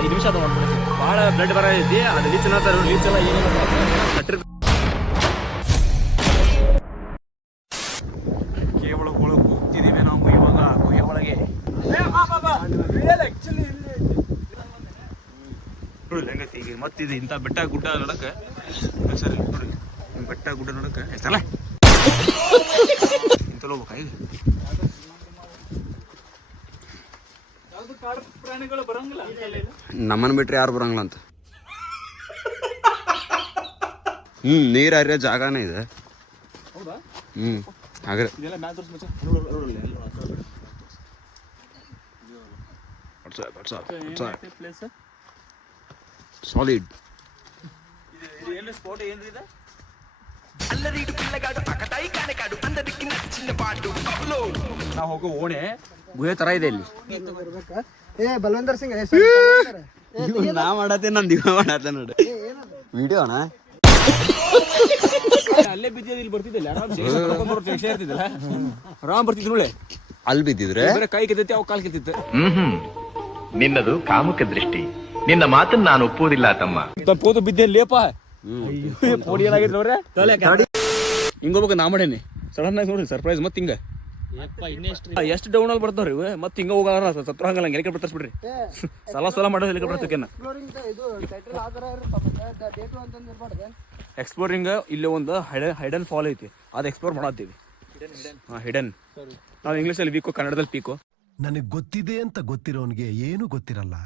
5 ನಿಮಿಷ ಅದು ಮಾಡ್ಬಿಡ್ತೀವಿ. ಭಾಳ ಬ್ಲಡ್ ಬರೈತಿ. ಅದು ಲೀಚ್ ಅನ್ನೋದು ಲೀಚ್ ಎಲ್ಲ ಏನೇನು ಗುಹೆ ಒಳಗೆ ಹೋಗ್ತಿದ್ದೀವಿ ನಾವು ಇವಾಗ. ಗುಹೆ ಒಳಗೆ ನೋಡಿ ಹೆಂಗೈತಿ ಈಗ. ಮತ್ತಿದು ಇಂಥ ಬೆಟ್ಟ ಗುಡ್ಡ ನೋಡಕ್ಕೆ ಸರಿ ನೋಡಿ. ಬೆಟ್ಟ ಗುಡ್ಡ ನೋಡಕ್ಕೆ ಆಯ್ತಲ್ಲ ಇಂತಲ್ಲ ಹೋಗ್ಬೇಕಾ ಈಗ. ಪ್ರಾಣಿಗಳು ಬರಂಗಿಲ್ಲ ನಮ್ಮನ್ನ ಬಿಟ್ರೆ ಯಾರು ಬರಂಗಿಲ್ಲ ಅಂತ. ನೀರು ಹರಿಯೋ ಜಾಗನೇ ಇದೆ. ಹೌದಾ? ಹಾಗೆ ಸಾಲಿಡ್ ಸ್ಪಾಟ್ ಏನ್ರಿದೆ? ನಾವು ಹೋಗೋ ಓಣೆ ಗುಹೆ ತರ ಇದೆ ಇಲ್ಲಿ. ಬಲವಂದರ್ ಸಿಂಗ್ ನಾ ಮಾಡತ್ತೆ ನಂದು ಇವ ಮಾಡತ್ತೆ ನೋಡಿ ವಿಡಿಯೋ ಅಣ್ಣ. ಅಲ್ಲೇ ಬಿದ್ದಿದ್ದು ಇಲ್ಲಿ ಬರ್ತಿದ್ದಿಲ್ಲ. ಆರಾಮ್ ಬರ್ತಿದ್ ನೋಡಿ. ಅಲ್ಲಿ ಬಿದ್ದಿದ್ರೆ ಕೈ ಕೆತ್ತೈತಿ ಅವ್ ಕಾಲ್ ಕೆತ್ತಿತ್ತು. ನಿನ್ನದು ಕಾಮುಕ ದೃಷ್ಟಿ. ನಿನ್ನ ಮಾತನ್ನ ನಾನು ಒಪ್ಪುವುದಿಲ್ಲ ತಮ್ಮ. ತಪ್ಪೋದು ಬಿದ್ದೆ ಲೇಪ. ಪೋಡಿ ಏನಾಗಿತ್ತು ನೋಡ್ರೆ ಹಿಂಗೋಬೇಕು. ನಾ ಮಾಡೇನಿ ಸಡನ್ ಆಗಿ ನೋಡ್ರಿ ಸರ್ಪ್ರೈಸ್. ಮತ್ ಹಿಂಗ ಎಷ್ಟು ಡೌನ್ ಅಲ್ಲಿ ಬರ್ತಾವ್ರಿ ಇವ. ಮತ್ ಹಿಂಗ ಹೋಗಾರ ಸತ್ರ ಹಂಗಲ್ಲ ಹೆಲಿಕಾಪ್ಟರ್ ತರ್ಸ್ಬಿಡ್ರಿ. ಸಲ ಮಾಡೋದು ಹೆಲಿಕಾಪ್ಟರ್ ತಕ್ಕೇನ. ಎಕ್ಸ್ಪ್ಲೋರಿಂಗ್ ಇಲ್ಲಿ ಒಂದು ಹೈಡನ್ ಫಾಲ್ ಐತಿ. ಅದು ಎಕ್ಸ್ಪ್ಲೋರ್ ಮಾಡತ್ತೀವಿ. ಹಿಡನ್. ನಾವು ಇಂಗ್ಲೀಷಲ್ಲಿ ವೀಕೋ, ಕನ್ನಡದಲ್ಲಿ ಪೀಕೋ. ನನಗ್ ಗೊತ್ತಿದೆ ಅಂತ ಗೊತ್ತಿರೋನ್ಗೆ ಏನು ಗೊತ್ತಿರಲ್ಲ.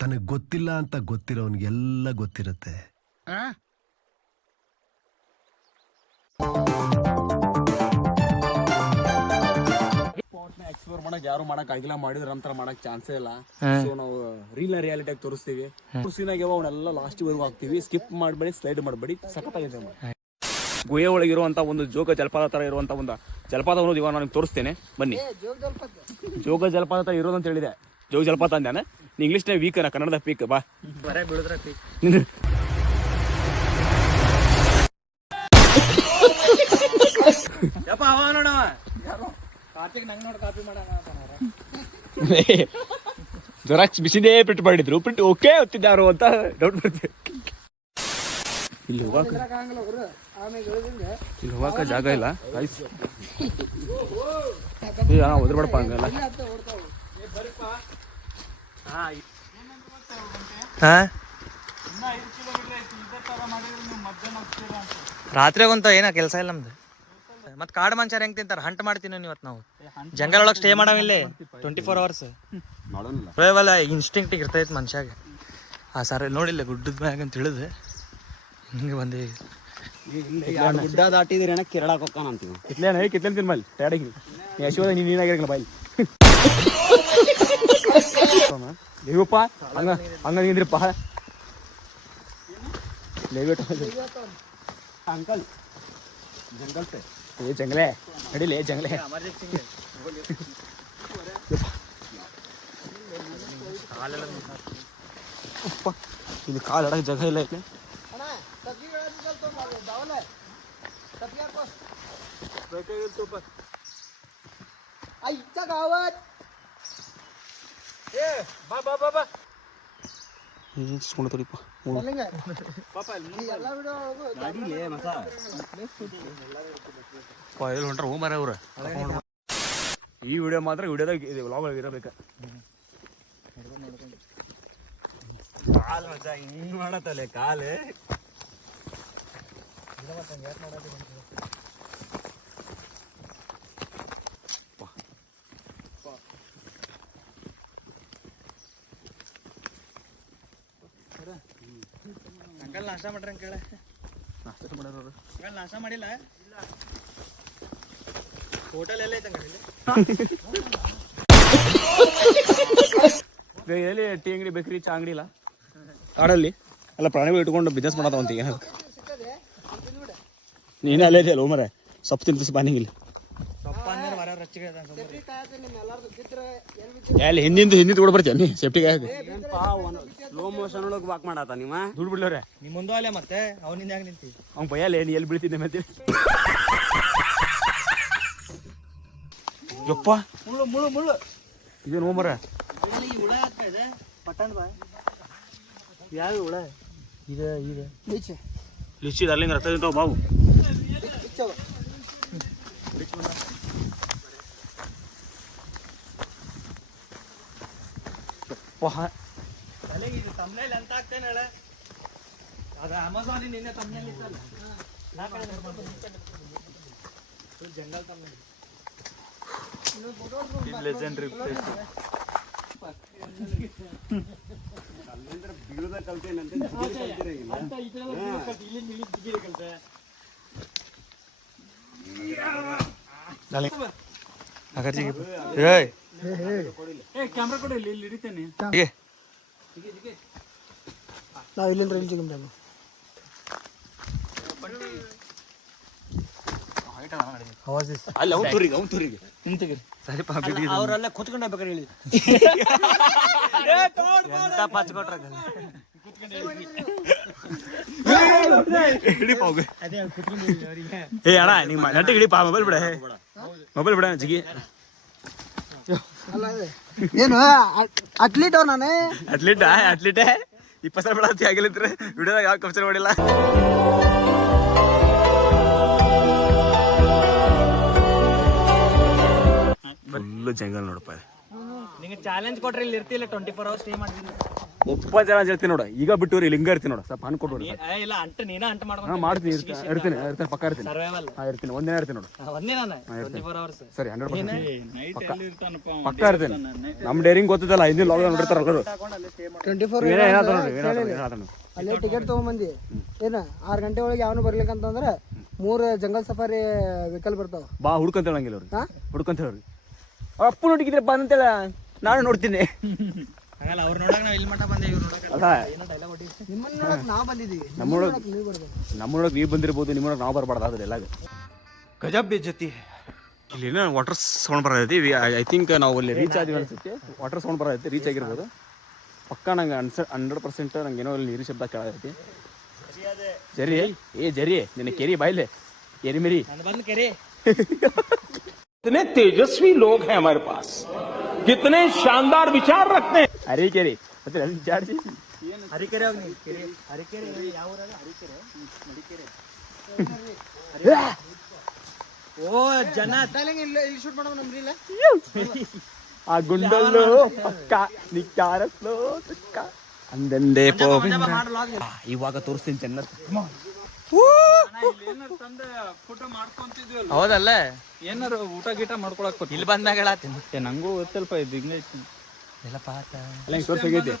ತನಗ್ ಗೊತ್ತಿಲ್ಲ ಅಂತ ಗೊತ್ತಿರೋನ್ಗೆ ಎಲ್ಲ ಗೊತ್ತಿರುತ್ತೆ. ಎಕ್ಸ್ಪ್ಲೋರ್ ಮಾಡಕ್ ಯಾರು ಮಾಡಕ್ ಆಗಿಲ್ಲ. ಮಾಡಿದ್ರ ಅಂತರ ಮಾಡಕ್ ಚಾನ್ಸೇ ಇಲ್ಲ. ಸೊ ನಾವು ರೀಲ್ ರಿಯಾಲಿಟಿ ಆಗಿ ತೋರಿಸ್ತೀವಿ. ಸೀನಾಗ ಅವನ್ನೆಲ್ಲ ಲಾಸ್ಟ್ ವರೆಗೂ ಹಾಕ್ತಿವಿ. ಸ್ಕಿಪ್ ಮಾಡಬೇಡಿ, ಸ್ಲೈಡ್ ಮಾಡಬೇಡಿ. ಸಖತ್ತಾಗಿದೆ. ಗುಹೆ ಒಳಗಿರುವಂತ ಒಂದು ಜೋಗ ಜಲಪಾತ ತರ ಇರುವಂತ ಒಂದು ಜಲಪಾತ ಅನ್ನೋದು ಇವಾಗ ನಾನು ತೋರಿಸ್ತೇನೆ. ಬನ್ನಿ. ಜೋಗ ಜಲಪಾತ ತರ ಇರೋದಂತ ಹೇಳಿದೆ. ಜೋಗ ಜಲಪಾತ ಅಂದಾನೆ. ನೀ ಇಂಗ್ಲೀಷ್ನ ವೀಕ್ ಅನ್ನ, ಕನ್ನಡದ ಪೀಕ್. ಬಾ ಬೀಳಿದ್ರೆ ಪೀಕ್. ಯಪ್ಪ ಅವ ನೋಡವ ಜೆರಾಕ್ಸ್ ಬಿಸಿದೇ ಪ್ರಿಂಟ್ ಮಾಡಿದ್ರು. ಪ್ರಿಂಟ್ ಓಕೆ ಹೊತ್ತಿದ್ದಾರು ಅಂತ ಡೌಟ್ ಬರುತ್ತೆ. ಇಲ್ಲಿ ಹೋಗಾಕ ಜಾಗ ಇಲ್ಲ. ಒದ್ರಬೇಡಪ್ಪ ಹಂಗಲ್ಲ. ರಾತ್ರಿಗಂತ ಏನ ಕೆಲಸ ಇಲ್ಲ ನಮ್ದು. ಮತ್ ಕಾಡು ಮನುಷ್ಯರು ಹೆಂಗ್ ತಿಂತಾರ? ಹಂಟ್ ಮಾಡ್ತೀವಿ ಇವತ್ತು ನಾವು. ಜಂಗಲ್ ಒಳಗೆ ಸ್ಟೇ ಮಾಡಾವಿಲ್ಲ 24 hours. ಇನ್ಸ್ಟಿಂಕ್ಟ್ ಇರ್ತೈತಿ ಮನುಷ್ಯಾಗ. ಸರ್ ನೋಡಿಲ್ಲ ಗುಡ್ಡದ ಮ್ಯಾಗ ಅಂತ ತಿಳಿದು ಹಿಂಗೆ ಬಂದೆ. ಗುಡ್ಡ ದಾಟಿದ್ರೆ ಕೇರಳ ಹೋಗ್ತಾನ ಅಂತೀವಿ. ಕಿತ್ಲೇನ್ ತಿನ್ಬಲ್ಲಿ ಟೈಡಿಂಗ್ ಯಶೋದ ನೀನಾಗಿರಲ್ಲ ಬಾಯಿ. ದೇವಪ್ಪ ಹಂಗ ಹಂಗ ನಿಂದ್ರಿಪ್ಪ. ಅಂಕಲ್ ಜಂಗಲ್ ಏ ಜಂಗಲೇ ನಡಿಲೇ ಜಂಗಲೇ. ಇಲ್ಲಿ ಕಾಲು ಇಡಕ್ಕೆ ಜಾಗ ಇಲ್ಲ. ಇಲ್ಲಿ ಹೊಂಟ್ರ ಹೋಮರ ಅವ್ರ. ಈ ವಿಡಿಯೋ ಮಾತ್ರ ವಿಡಿಯೋದಾಗ ವ್ಲಾಗ್ ಇರಬೇಕ. ಕಾಲ್ ಮಜಾ ಹಿಂಗ್ ಮಾಡತ್ತಲೆ ಕಾಲು. ಅಂಕಲ್ ನಾಷ್ಟ ಮಾಡ್ರಿ ಕೇಳ. ನಾಷ್ಟ ಮಾಡೋರು ನಾಷ್ಟ ಮಾಡಿಲ್ಲ. ಹೋಟೆಲ್ ಎಲ್ಲ ಐತಂಗ ಎಲ್ಲಿ ಟೀ ಅಂಗಡಿ, ಬೇಕರಿ, ಚಾ ಅಂಗಡಿ ಇಲ್ಲ ಕಾಡಲ್ಲಿ. ಎಲ್ಲ ಪ್ರಾಣಿಗಳು ಇಟ್ಕೊಂಡು ಬಿಸ್ನೆಸ್ ಮಾಡತ್ತವಂತ. ಈಗ ನೀನೇ ಅಲ್ಲೇ ಇದೆಯಲ್ಲ ಮರೆ. ಸೊಪ್ಪು ತಿಂತ ಬಾನಿಗಿಲ್ಲ. ಎಲ್ಲಿ ಹಿಂದಿಂದ ಕೂಡ ಬರ್ತೀಯ ನೀ ಸೇಫ್ಟಿಗೆ. ಸ್ಲೋ ಮೋಷನ್ ಒಳಗೆ ವಾಕ್ ಮಾಡತ್ತ ನಿಮ್ಮ ದುಡ್ಡು ಬಿಡ್ಲವ್ರೆ. ನಿಮ್ಮ ಮುಂದೆ ಅಲ್ಲೇ ಮತ್ತೆ ಅವನಿಂದ ಯಾಕೆ ನಿಂತಿ? ಅವ್ನು ಭಯಲ್ಲ ನೀ ಎಲ್ಲಿ ಬೀಳ್ತಿದ್ದೆ ಮತ್ತೆ. ಯಪ್ಪ ಮುಳ್ಳು ಮುಳ್ಳು ಮುಳ್ಳು ಇದೇನು ಹೋಮರ. ಹುಳ ಪಟ್ಟಣ ಬಾ. ಯಾವ ಹುಳ ಇದೆ नीचे ಲಿಚ್ಚಿ ಅಲ್ಲಿಂದ ರಕ್ತ ತಿಂತಾವ ಬಾವು. चलो ಇದು ತಮ್ಮನೇಲಿ ಅಂತ ಆಗ್ತೇನೆ ಹೇಳ ಅದು ಅಮೆಝಾನ್ ನಿನ್ನೆ ತಮ್ಮನೇಲಿ ಇತ್ತಲ್ಲ ಜಂಗಲ್ ತಮ್ಮನೇಲಿ ಲೆಜೆಂಡರಿ ಪ್ಲೇಸ್. ಕ್ಯಾಮ್ರಾ ಕೊಡಿ ಇಲ್ಲಿ ಹಿಡಿತೇನೆ. ನಾವು ಇಲ್ಲಿಂದ ಇಲ್ಲಿ ಸಿಗಂಬ ಅಲ್ಲಿ ಅವ್ನು ತೂರಿಗೆ ಅವರೆಲ್ಲ ಕುತ್ಕೊಂಡ ಬೇಕಾದ್ರೆ ಹೇಳಿ ಎಂತ ಪಚ್ ಕೊಟ್ರ ಏ ಅಣ್ಣ ನಿಂಗೆ ನಟ್ಟಿಗೆ ಹಿಡಿಪ ಮೊಬೈಲ್ ಬಿಡ ಜಿಗಿ. ಅಲ್ಲ ಏನು ಅಟ್ಲೀಟ್ ನಾನೇ ಅಟ್ಲೀಟೇ 20 ಸಾವಿರ ಬಿಡತ್ತಿ ಆಗಿಲ್ಲಿದ್ರೆ ವಿಡಿಯೋದಾಗ ಯಾವ ಕಪ್ಚರ್ ಮಾಡಿಲ್ಲ. ಫುಲ್ಲು ಜಂಗಲ್ ನೋಡಪ್ಪ. ನಿಂಗೆ ಚಾಲೆಂಜ್ ಕೊಟ್ರೆ ಇಲ್ಲಿ ಇರ್ತಿಲ್ಲ 24 hours ಸ್ಟೇ ಮಾಡ್ತೀನಿ. 30 ಜನ ಹೇಳ್ತೀನಿ ನೋಡು. ಈಗ ಬಿಟ್ಟು ಇಲ್ಲಿ ಹಿಂಗ ಇರ್ತೀನಿ ನೋಡು. ಸ್ವಲ್ಪ ಹಣ್ಣು ಕೊಟ್ಟು ಇಲ್ಲ ನೀನ ಅಂಟ ಮಾಡ್ತೀನಿ. ಇರ್ತೀನಿ ಪಕ್ಕ ಇರ್ತೀನಿ. ಸರ್ವೈವಲ್ ಇರ್ತೀನಿ ಒಂದಿನ ಇರ್ತೀನಿ ನೋಡು. ಒಂದೇ ನಾನು 24 hours ಸರಿ 100% ಪಕ್ಕ ಇರ್ತೀನಿ. ನಮ್ಮ ಡೇರಿಂಗ್ ಗೊತ್ತದಲ್ಲ, ಹಿಂದಿನ ಲಾಗ್ ನೋಡಿರ್ತಾರ ಎಲ್ಲರೂ. 24 ಏನಾದ್ರು ನೋಡ್ರಿ. ಅಲ್ಲೇ ಟಿಕೆಟ್ ತಗೊಂಬಂದಿ ಏನ 6 ಗಂಟೆ ಒಳಗೆ ಯಾವನು ಬರ್ಲಿಕ್ಕಂತಂದ್ರೆ 3 ಜಂಗಲ್ ಸಫಾರಿ ವೆಹಿಕಲ್ ಬರ್ತಾವ. ಬಾ ಹುಡ್ಕಂತ ಹೇಳಂಗಿಲ್ಲ ಅವ್ರಿಗೆ. ಹುಡ್ಕಂತ ಹೇಳ್ರಿ. ಅಪ್ಪು ನೋಡಿದ್ರೆ ಬಾ ಅಂತೇಳ ನಾನು ನೋಡ್ತೀನಿ. ಹಾಗಲ್ಲ ಅವ್ರು ನೋಡಕ್ ನಾವು ಇಲ್ಲಿ ಮಠ ಬಂದೆ, ಇವ್ರು ನೋಡಕ್ ಅಲ್ಲ ನಿಮ್ಮನ್ನ ನೋಡಕ್ ನಾವು ಬಂದಿದ್ದೀವಿ. ನಮ್ಮ ನೋಡಕ್ ನೀವು ಬಂದಿರ್ಬೋದು, ನಿಮ್ಮ ನೋಡಕ್ ನಾವು ಬರಬಾರ್ದು. ಅದ್ರ ಎಲ್ಲ ಗಜಬ್ ಬೇಜತಿ. ಇಲ್ಲಿ ಏನೋ ವಾಟರ್ ಸೌಂಡ್ ಬರತೈತಿ. ಐ ಥಿಂಕ್ ನಾವು ಅಲ್ಲಿ ರೀಚ್ ಆದ್ವಿ ಅನ್ಸುತ್ತೆ. ವಾಟರ್ ಸೌಂಡ್ ಬರತೈತಿ, ರೀಚ್ ಆಗಿರ್ಬೋದು ಪಕ್ಕ. ನಂಗೆ 100% ನಂಗೆ ಏನೋ ಇಲ್ಲಿ ನೀರು ಶಬ್ದ ಕೇಳತೈತಿ. ಜರಿ ನಿನ್ನ ಕೆರಿ ಬಾಯ್ಲೆ ಕೆರಿ ಮೇರಿ. ನಾನು ಬಂದು ಕೆರೆ कितने तेजस्वी लोग हैं हमारे पास, कितने शानदार विचार रखते हैं. ಅರಿ ಕೆರಿ ಮತ್ತೆ ಅಲ್ಲಿ ಜಾಡ್ಸಿ ಹರಿಕೆರೆ ಹೋಗಿ ಕೆರೆ. ಹರಿಕೆರೆ ಯಾವ ಊರಾಗ? ಹರಿಕೆರೆ ಓ ಜನ ಇಲ್ಲಿ ಶೂಟ್ ಮಾಡೋಣ ನಮ್ರಿಲ್ಲ ಆ ಗುಂಡಲ್ಲು ಪಕ್ಕ ನಿಕ್ಕಾರಸ್ಲು ಪಕ್ಕ ಅಂದಂದೆ ಇವಾಗ ತೋರಿಸ್ತೀನಿ ಚೆನ್ನ. ಹೌದಲ್ಲ, ಏನಾರು ಊಟ ಗೀಟ ಮಾಡ್ಕೊಳಕ್ ಇಲ್ಲಿ ಬಂದಾಗ ಹೇಳತ್ತೀನಿ. ನಂಗೂ ಗೊತ್ತಲ್ಪ ಇದು ಹಿಂಗೆ ತೋರ್ಸಾಗೈತಿ.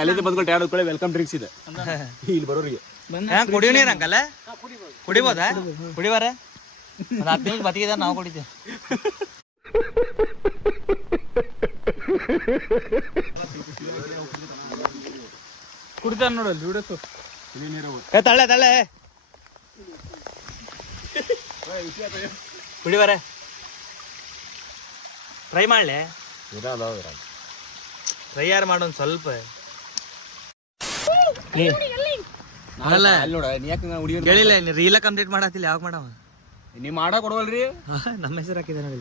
ಅಲ್ಲಿಂದ ಬಂದ್ಕೊಂಡು ಯಾರು ವೆಲ್ಕಮ್ ಡ್ರಿಂಕ್ಸ್ ಇದೆ ಇಲ್ಲಿ ಬರೋರಿಗೆ. ಕುಡಿಯೋ ನೀರು ಹಂಗಲ್ಲ ಕುಡಿಬೋದಾ? ಕುಡಿವಾರ ಒಂದು 10 ನಿಮಿಷ ಬತ್ತಿಗೆ ನಾವು ಕುಡಿತೀವಿ. ಕುಡ್ದಾರ ನೋಡಲ್ಲಿ ಹುಡುಕು. ತಳ್ಳೆ ಕುಡಿವಾರ ಟ್ರೈ ಮಾಡ್ಲೆ. ಟ್ರೈ ಯಾರು ಮಾಡೋನ್ ಸ್ವಲ್ಪ. ಅಲ್ಲ ನೋಡ ನೀ ಯಾಕೆ ಹುಡುಗಿ ಕೇಳಿಲ್ಲ, ರೀಲ ಕಂಪ್ಲೀಟ್ ಮಾಡತ್ತಿಲ್ಲ. ಯಾವಾಗ ಮಾಡವ ನೀ ಮಾಡಕ್ ಕೊಡವಲ್ರಿ. ನಮ್ಮ ಹೆಸರು ಹಾಕಿದೆ ನೋಡಿ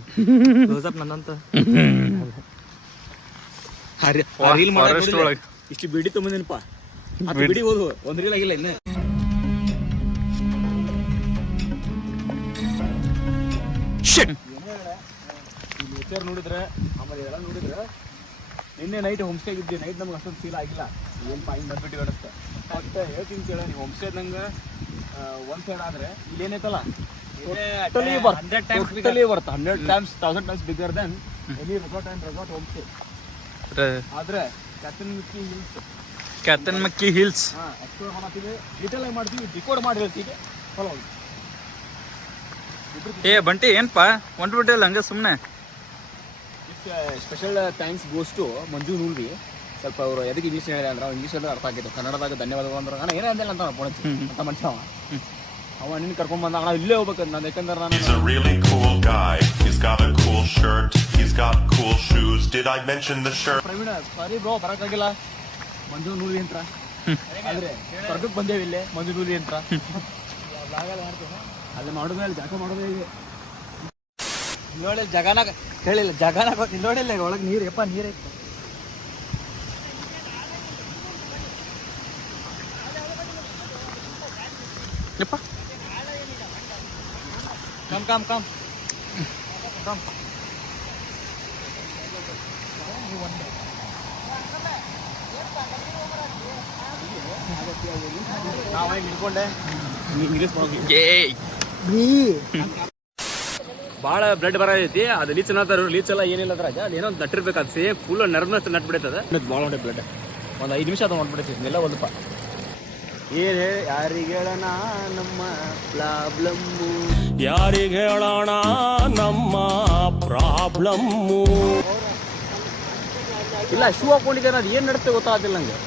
ಕ್ಲೋಸಪ್ ನನ್ನಂತ. ರೀಲ್ ಇಷ್ಟು ಬಿಡಿ ತೊಗೊಂಡಿನಪ್ಪ. ಬಿಡಿ ಹೋದು ಒಂದ್ ರೀಲ್ ಆಗಿಲ್ಲ ಇನ್ನು. ನೇಚರ್ ನೋಡಿದ್ರೆ ಆಮೇಲೆ ಎಲ್ಲ ನೋಡಿದ್ರೆ ನಿನ್ನೆ ನೈಟ್ ಹೋಮ್ ಸ್ಟೇ ಇದ್ದೆ. ನೈಟ್ ನಮ್ಗೆ ಅಷ್ಟೊಂದು ಫೀಲ್ ಆಗಿಲ್ಲ. ಏನು ಹಿಂಗೆ ಬಂದ್ಬಿಟ್ಟು ಅನಿಸ್ತಾ. ಮತ್ತೆ ಹೇಳ್ತೀನಿ ಕೇಳ, ನೀವು ಹೋಮ್ ಸ್ಟೇ ನಂಗೆ ಒಂದು ಸೈಡ್ ಆದರೆ ಇಲ್ಲೇನೈತಲ್ಲ totally worth 100 times 1000 times bigger than any resort and resort home stay. ಆದ್ರೆ ಕ್ಯಾಪ್ಟನ್ ಮಕ್ಕಿ ಹಿಲ್ಸ್ ಎಕ್ಸ್ಪ್ಲೋರ್ ಮಾಡ್ತೀವಿ, ಡೀಟೇಲ್ ಆಗಿ ಮಾಡ್ತೀವಿ, ಡಿಕೋಡ್ ಮಾಡಿ ಹೇಳ್ತೀವಿ. ಫಾಲೋ ಏ ಬಂಟಿ ಏನಪ್ಪ ಹೊಂಟ್ಬಿಟ್ಟಿಲ್ಲ ಹಂಗೆ ಸುಮ್ಮನೆ. ಸ್ಪೆಷಲ್ ಥ್ಯಾಂಕ್ಸ್ ಗೋಸ್ ಟು ಮಂಜು ನೂಲ್ವಿ. ಸ್ವಲ್ಪ ಅವರು ಎದಕ್ಕೆ ಇಂಗ್ಲೀಷ್ ಹೇಳಿದ್ರೆ ಅಂದ್ರೆ ಇಂಗ್ಲೀಷ್ ಅಂದ್ರೆ ಅರ್ಥ ಆಗಿತ್ತು. ಕನ್ನಡದಾಗ ಧನ್ಯವಾದಗಳು ಅಂದ್ರೆ ನಾನು ಏನೇ ಅಂದಿಲ್ಲ ಅಂತ ಪೋಣಚ್ಚಿ ಅಂತ ಮನುಷ್ಯ ಅವ ನಿನ್ನ ಕರ್ಕೊಂಡ್ ಬಂದಾಗ ನಾವು ಇಲ್ಲೇ ಹೋಗ್ಬೇಕಂತ ನಾನು. ಯಾಕಂದ್ರೆ ನಾನು He's a really cool guy. He's got a cool shirt. He's got cool shoes. Did I mention the shirt? Praveena sorry bro ಬರೋಕ್ಕಾಗಿಲ್ಲ. ಮಂಜು ನೂಲ್ವಿ ಅಂತ ಆದ್ರೆ ಸ್ವರ್ಗಕ್ಕೆ ಬಂದೇವಿ ಇಲ್ಲೇ ಮಂಜು ನೂಲ್ವಿ ಅಂತ. ಅಲ್ಲಿ ಮಾಡೋದ್ಮೇಲೆ ಜಾಗ ಮಾಡೋದೇ ಇದೆ. ನೋಡಿ ಜಗನಾಗ ಹೇಳಿಲ್ಲ, ಜಗನಾಗ ನೋಡಿಲ್ಲ ಒಳಗೆ ನೀರು. ಯಪ್ಪ ನೀರೈತೆ ಯಪ್ಪ ಕಮ್ ನಾವೇ ಹಿಡ್ಕೊಂಡೆ ಇಂಗ್ಲೀಷ್ ಭಾಳ ಬ್ಲಡ್ ಬರತೈತಿ ಅದು ಲೀಚ್ ಅನ್ನತ್ತಾರ ಲೀಚ್ ಎಲ್ಲ ಏನಿಲ್ಲ ಅದ್ರಾಗ ಅದು ಏನೋ ನಟ್ಟಿರ್ಬೇಕು ಅದು ಸೇಮ್ ಫುಲ್ ನರ್ವ್ನ ನಟ್ ಬಿಡೈತದ ಭಾಳ ಹೊಂಟೆ ಬ್ಲಡ್ ಒಂದು 5 ನಿಮಿಷ ಅದು ಹೊಂಟ್ಬಿಡೈತಿ ಎಲ್ಲ ಒಂದಪ್ಪ ಏನ್ ಹೇಳಿ ಯಾರಿಗೆ ಹೇಳೋಣ ನಮ್ಮ ಪ್ರಾಬ್ಲಮ್ಮು, ಯಾರಿಗೆ ಹೇಳೋಣ ನಮ್ಮ ಪ್ರಾಬ್ಲಮ್ಮು. ಇಲ್ಲ ಶೂ ಹಾಕೊಂಡಿದ್ದಾರೆ ಅದು ಏನು ನಡುತ್ತೆ ಗೊತ್ತಾಗತ್ತಿಲ್ಲ ನಂಗೆ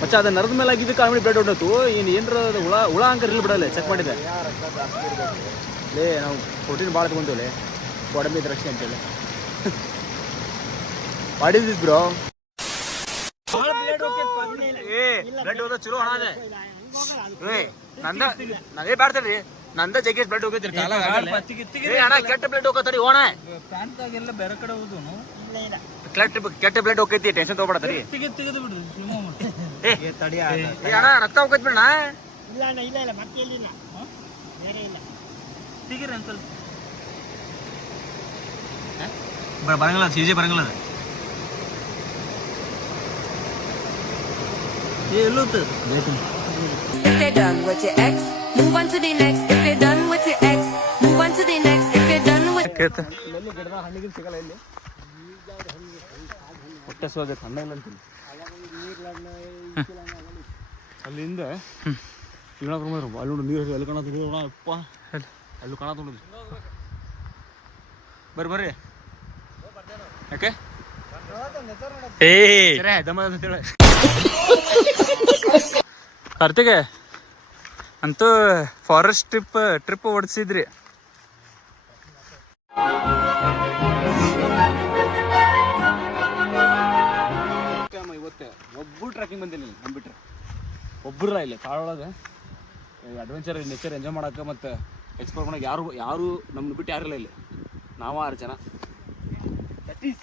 ಮಚ್ಚ ಅದು ನರದ ಮೇಲೆ ಆಗಿದ್ದಕ್ಕೆ ಆಮೇಲೆ ಬ್ಲಡ್ ಹೊಂಟು ಏನ್ರ ಹುಳ ಅಂಕ ಇರ್ಲಿ ಬಿಡಲ್ಲ ಚೆಕ್ ಮಾಡಿದ್ದೆ ಲೇ ನಾವು ಪ್ರೋಟೀನ್ ಭಾಳ ತಗೊಂತೀವಲ್ಲ ಬಾಡಮಿ ದ್ರಕ್ಷಿ ಅಂತೇಳಿ what is this bro blood ಹೋದ ಚಲೋ ಹಣ ಅದೇ ನಂದೇ ಬ್ಯಾಡ್ತೇನ್ರಿ ನಂದ ಜಗ್ಗೇಶ್ ಬ್ಲಡ್ ಹೋಗೈತಿ ಅಣ್ಣ ಕೆಟ್ಟ ಬ್ಲಡ್ ಹೋಗತ್ತರಿ ಓಣ ಬೇರೆ ಕಡೆ ಹೋದು ಕೆಟ್ಟ ಬ್ಲಡ್ ಹೋಗೈತಿ ಟೆನ್ಷನ್ ತಗೋಬೇಡತ್ರಿ ತೆಗೆದು ಬಿಡು ಅಣ್ಣ ರಕ್ತ ಹೋಗೈತಿ ಬಿಡಣ ಇಲ್ಲ ಮತ್ತೆ ಇಲ್ಲ ಬೇರೆ ಇಲ್ಲ ತೆಗೀರಿ ಅಂಕಲ್ ಬರಂಗಿಲ್ಲ ಸೀಜೆ ಬರಂಗಿಲ್ಲ ಅದು ಎಲ್ಲುತ್ತೆ If you're done with your ex, move on to the next. If you're done with your ex, move on to the next. If you're done with ಎಲ್ಲಿ ಗಿಡದ ಹಣ್ಣಿಗೆ ಸಿಗಲ್ಲ ಇಲ್ಲಿ ಹೊಟ್ಟೆ ಸೋದೈತೆ ಹಣ್ಣ ಇಲ್ಲ ಅಂತೀನಿ ಅಲ್ಲಿಂದ ಅಲ್ಲಿ ನೀರು ಎಲ್ಲಿ ಕಾಣತ್ತೀವಿ ಅಪ್ಪ ಅಲ್ಲಿ ಕಾಣತ್ ನೋಡಿದ್ವಿ ಬರ್ರಿ ಯಾಕೆ ಕಾರ್ತಿಗೆ ಅಂತೂ ಫಾರೆಸ್ಟ್ ಟ್ರಿಪ್ ಓಡಿಸಿದ್ರಿ ಇವತ್ತೆ ಒಬ್ಬರು ಟ್ರೆಕ್ಕಿಂಗ್ ಬಂದಿಲ್ಲ ನಂಬಿಟ್ರೆ ಒಬ್ಬರ ಇಲ್ಲಿ ಕಾಡೊಳಗೆ ಅಡ್ವೆಂಚರ್ ನೇಚರ್ ಎಂಜಾಯ್ ಮಾಡಕ್ಕೆ ಮತ್ತು ಎಕ್ಸ್ಪ್ಲೋರ್ ಮಾಡಕ್ಕೆ ಯಾರು ನಮ್ಮನ್ನು ಬಿಟ್ಟು ಯಾರಿಲ್ಲ ಇಲ್ಲಿ ನಾವು 6 ಜನ ದಟ್ ಈಸ್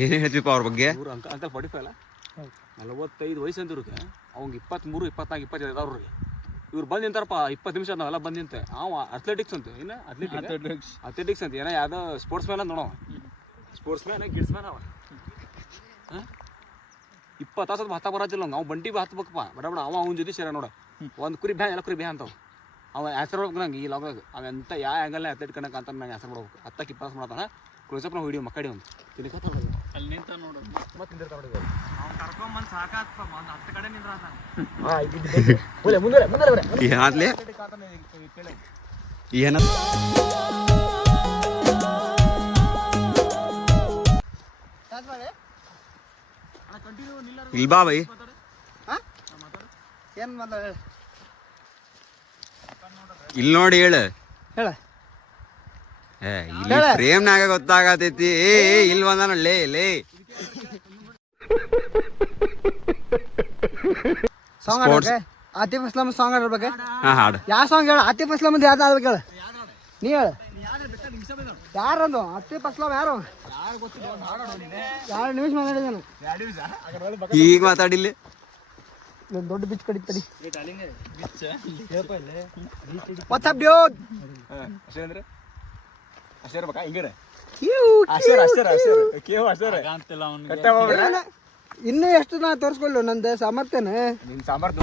ಏನ್ ಹೇಳ್ತೀವಪ್ಪ ಅವ್ರ ಬಗ್ಗೆ? ಇವ್ರು ಅಂಕಲ್ 45 ಅಲ್ಲ 45 ವಯಸ್ಸು ಅಂತಿರುತ್ತೆ ಅವ್ಗೆ 23 24 25 ಇದಾವ್ರಿ ಇವ್ರು ಬಂದು ನಿಂತಾರಪ್ಪ 20 ನಿಮಿಷ ನಾವೆಲ್ಲ ಬಂದು ನಿಂತೆ ಅವ ಅಥ್ಲೆಟಿಕ್ಸ್ ಅಂತ ಏನು ಅಥ್ಲೆಟಿಕ್ಸ್ ಅಂತ ಏನೋ ಯಾವುದೋ ಸ್ಪೋರ್ಟ್ಸ್ ಮ್ಯಾನ್ ಅಂತ ನೋಡವ ಸ್ಪೋರ್ಟ್ಸ್ ಮ್ಯಾನ್ ಗಿಡ್ಸ್ ಮ್ಯಾನ್ ಅವ 20 ತಾಸು ಹತ್ತ ಬರತ್ತಿಲ್ಲ ಅವ್ನು ಬಂಟಿ ಹತ್ಬೇಕಪ್ಪ ಬಡ ಅವನ ಜೊತೆ ಸೇರ ನೋಡ ಒಂದು ಕುರಿ ಬ್ಯಾ ಎಲ್ಲ ಕುರಿ ಬ್ಯಾ ಅಂತವ್ ಅವ ಆನ್ಸರ್ ಮಾಡ್ಬೇಕು ನಂಗೆ ಈ ಲಾಗ್ದಾಗ ಅವ ಎಂತ ಯಾವ ಆ್ಯಂಗಲ್ನ ಅಥ್ಲೆಟ್ ಕಣಕ್ಕೆ ಅಂತ ನಂಗೆ ಆನ್ಸರ್ ಮಾಡ್ಬೇಕು 10 20 ಮಾಡತ್ತಾನ ಕ್ಲೋಸಪ್ ನಾವು ವಿಡಿಯೋ ಮಕ್ಕಡಿ ಒಂದು ಅಲ್ಲಿ ನಿಂತ ನೋಡು ಮತ್ತೆ ನಿಂದಿರ್ತಾವ ಅವ್ನು ಕರ್ಕೊಂಬಂದು ಸಾಕಾತ್ಪ ಒಂದು 10 ಕಡೆ ನಿಂದ್ರಾತಾನ ಏನಾದ್ಲಿ ಏನ ಇಲ್ಬಾ ಬೈ ಏನು ಮಾತಾಡ ಇಲ್ಲಿ ನೋಡಿ ಹೇಳ ಹೇಳ ಇಲ್ಲಿ ಪ್ರೇಮ್ನಾಗ ಗೊತ್ತಾಗತೈತಿ ಇಲ್ಲಿ ಬಂದಾನ ಲೇ ಸಾಂಗ್ ಆಡ್ಬೇಕು ಆತಿಫ್ ಅಸ್ಲಾಮ್ ಸಾಂಗ್ ಆಡ್ಬೇಕು ಹಾ ಹಾಡು ಯಾವ ಸಾಂಗ್ ಹೇಳ ಆತಿಫ್ ಅಸ್ಲಾಮ್ ಯಾವ್ದು ಆಡ್ಬೇಕು ಹೇಳ ನೀ ಹೇಳ ಯಾರಂದು ಆತಿಫ್ ಅಸ್ಲಾಮ್ ಯಾರು 2 ನಿಮಿಷ ಮಾತಾಡಿದ್ದಾನು ಈಗ ಮಾತಾಡಿಲ್ಲಿ ದೊಡ್ಡ ಬಿಚ್ ಕಡಿತಡಿ ವಾಟ್ಸ್ಆಪ್ ಡ್ಯೂಡ್ ಅಷ್ಟೇ ಅಂದ್ರೆ ಅಷ್ಟೇ ಇರ್ಬೇಕಾ ಹಿಂಗೆ ಇನ್ನೂ ಎಷ್ಟು ನಾ ತೋರಿಸ್ಕೊಳ್ಳು ನಂದು ಸಾಮರ್ಥ್ಯನ ನಿನ್ನ ಸಾಂಬಾರ್ದು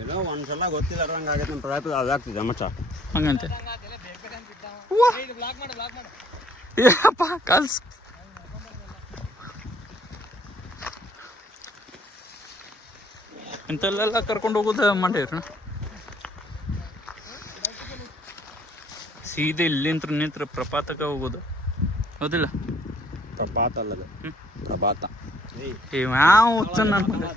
ಏನೋ ಒಂದ್ಸಲ ಗೊತ್ತಿಲ್ಲ ಆಗೈತೆ ನಮ್ಮ ಟ್ರಾಫಿಕ್ ಅದಾಗ್ತಿದೆ ಮಚ್ಚ ಹಂಗಂತೆ ಏಪ್ಪ ಕಲ್ಸ್ ಇಂಥಲ್ಲೆಲ್ಲ ಕರ್ಕೊಂಡು ಹೋಗೋದು ಮಾಡಿವ್ರಿ ಸೀದೆ ಇಲ್ಲಿಂತ್ರ ನಿಂತ್ರ ಪ್ರಪಾತಕ್ಕೆ ಹೋಗೋದು ಹೌದಿಲ್ಲ ಪ್ರಭಾತ ಅಲ್ಲದು ಪ್ರಭಾತ ಯಾವ ಹುಚ್ಚ ನನ್ನ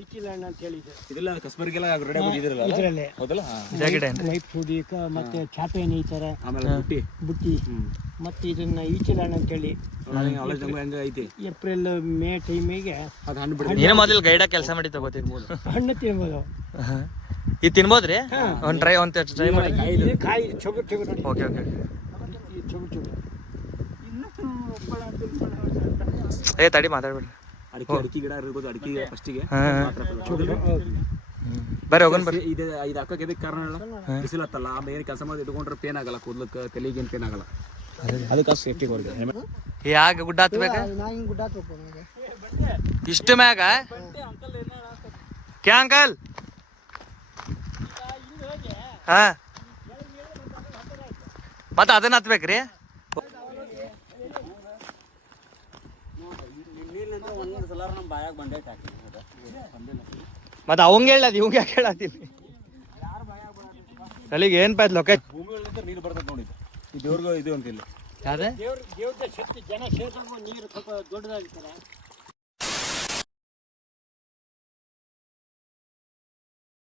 ಈಚಿಲ್ಯಾಂಡ್ ಅಂತ ಇದೆಲ್ಲ ಕಸ್ಬರಿಗೆಲ್ಲ ರೆಡಿ ಆಗಿದಿರಲ್ಲ ಇದರಲ್ಲೇ ಹೌದಲ್ಲ ಇದೇ ಗಿಡ ಏನ್ರಿ? ಲೈಫ್ ಫುಡ್ ಮತ್ತೆ ಚಾಪೇನ್ ಈ ಥರ ಆಮೇಲೆ ಬುಟ್ಟಿ ಮತ್ತೆ ಇದನ್ನ ಈಚಲಾಣ ಅಂತೇಳಿ ಹೆಂಗ ಐತಿ ಏಪ್ರಿಲ್ ಮೇ ಟೈಮಿಗೆ ಅದು ಹಣ್ಣು ಬಿಡ ನೀನು ಮೊದಲು ಗೈಡ ಕೆಲಸ ಮಾಡಿ ತಗೋತಿದ್ಬೋದು. ಹಣ್ಣು ತಿನ್ಬೋದು. ಇದು ತಿನ್ಬೋದ್ರಿ? ಒಂದು ಟ್ರೈ ಮಾಡಿ. ಇದು ಕಾಯಿ ಚೊಗುರು ಚೊಗುರು ನೋಡಿ. ಓಕೆ ಓಕೆ ಈ ಚೊಗುರು ಚೊಗುರು ಏ ತಡಿ ಮಾತಾಡ್ಬೇಡಿ. ಅಡಿಕೆ ಗಿಡ ಇರ್ಬೋದು. ಅಡಿಕೆ ಫಸ್ಟಿಗೆ ಬರ್ರಿ ಹೋಗೋಣ ಬರ್ರಿ. ಇದು ಹಾಕೋಕೆ ಇದಕ್ಕೆ ಕಾರಣ ಅಲ್ಲ, ಬಿಸಿಲತ್ತಲ್ಲ ಆಮೇಲೆ ಏನು ಕೆಲಸ ಮಾಡಿ ಇಟ್ಕೊಂಡ್ರೆ ಪೇನ್ ಆಗಲ್ಲ, ಕೂದಲಕ್ಕೆ ತಲೆಗೆ ಏನು ಪೇನ್ ಆಗಲ್ಲ. ಅದಕ್ಕೆ ಸೇಫ್ಟಿ ಕೊಡ್ತೀವಿ. ಯಾಗ ಗುಡ್ಡ ಹತ್ಬೇಕ ನಾ ಹಿಂಗೆ ಗುಡ್ಡ ಹತ್ಬೇಕು ನನಗೆ. ಇಷ್ಟು ಮ್ಯಾಗ ಕ್ಯಾ ಅಂಕಲ್? ಹಾ ಮತ್ತೆ ಅದನ್ನ ಹತ್ಬೇಕ್ರಿ? ಮತ್ತೆ ಅವಂಗ ಹೇಳದ್ ಇವಂಗ ಯಾಕೆ ಹೇಳತ್ತೀನಿ? ಕಲಿಗೆ ಏನ್ ಪಾಯ್ತು ಲೊಕೇಶ್ ಭೂಮಿ ಒಳಗಿಂದ ನೀರು ಬರ್ತದೆ ನೋಡಿ. ಈ ದೇವ್ರಿಗೂ ಇದು ಅಂತಿಲ್ಲ. ಯಾವ್ದೇ ದೇವ್ರ ಶಕ್ತಿ ಜನ ಸೇರಿದಂಗೂ ನೀರು ಸ್ವಲ್ಪ ದೊಡ್ಡದಾಗಿರ್ತಾರೆ.